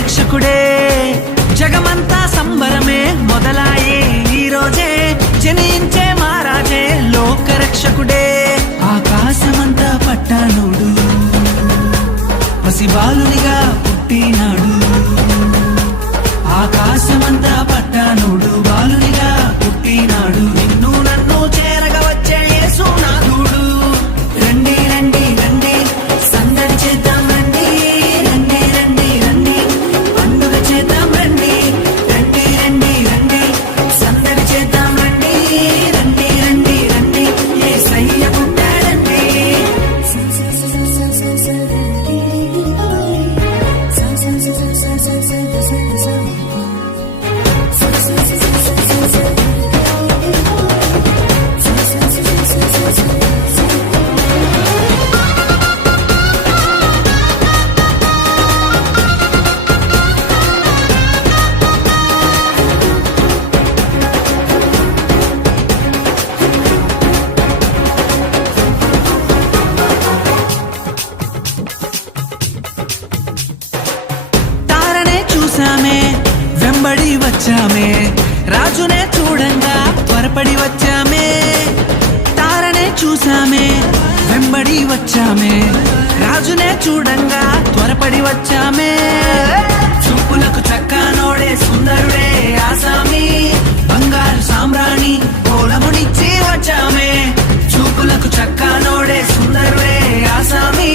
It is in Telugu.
లోకరక్షకుడే జగమంతా సంబరమే మొదలాయే ఈ రోజే జనించే మహారాజే లోకరక్షకుడే ఆకాశమంతా పట్టానుడు పసిబాలునిగా పుట్టినాడు ఆకాశమంతా పట్టానుడు బాలునిగా పుట్టినాడు నిన్ను నన్ను చేరగా వచ్చే యేసునాథుడు రండి రండి రండి సందడి చేద్దాం రండి రండి రండి రండి పండుగ చేద్దాం రండి రండి రండి రండి సందడి చేద్దాం రండి రండి రండి రండి యేసయ్య పుట్టాడండి చూసామే వెంబడి వచ్చామే రాజునే చూడంగా త్వరపడి వచ్చామే తారనే చూసామే వెంబడి వచ్చామే రాజునే చూడంగా త్వరపడి వచ్చామే చూపులకు చక్కానోడే సుందరుడే ఆసామి బంగారు సామ్రాణి పోలమునిచ్చి వచ్చామే చూపులకు చక్కానోడే సుందరుడే ఆసామి